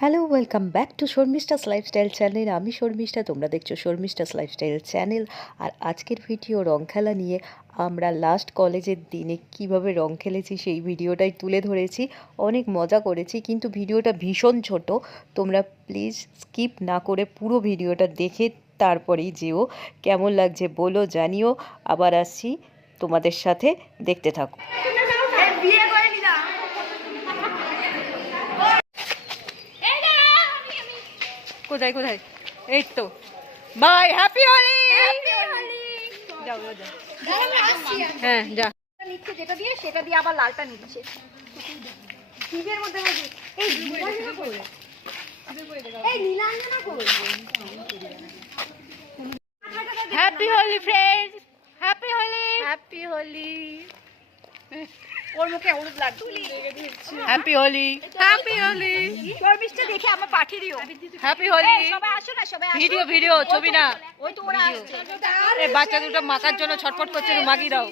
Hello welcome back to Sharmistha's lifestyle channel আমি শর্মিষ্ঠা তোমরা দেখছ শর্মিষ্ঠাস লাইফস্টাইল চ্যানেল আর আজকের ভিডিও রং খেলা নিয়ে আমরা লাস্ট কলেজের দিনে কীভাবে রং খেলেছি সেই ভিডিওটাই তুলে ধরেছি। অনেক মজা করেছি, কিন্তু ভিডিওটা ভীষণ ছোট। তোমরা প্লিজ স্কিপ না করে পুরো ভিডিওটা দেখে তারপরেই যেও। কেমন লাগছে বলো জানিও। আবার আসছি তোমাদের সাথে দেখতে থাকো। কোথায় কোথায়? এই তো। বাই হ্যাপি হোলি যাও যাও, যাও। হ্যাঁ যা। নিচ্ছে যেটা দিয়ে সেটা দিয়ে আবার লালটা নিচ্ছে। ফ্রিজের মধ্যে এই নীলাঞ্জনা কই এই নীলাঞ্জনা কই happy Holi friend happy Holi happy Holi ওর মুখে হলুদ লাগছে। হ্যাপি হোলি হ্যাপি হোলি শর্মিষ্ঠা দেখে আমার পাঠিয়ে দিও। হ্যাপি হোলি সবাই আসো না সবাই ভিডিও ভিডিও ছবি না ওই তো ওরা আসছে। এই বাচ্চা দুটো মাখার জন্য ছটফট করছে মাগি দাও।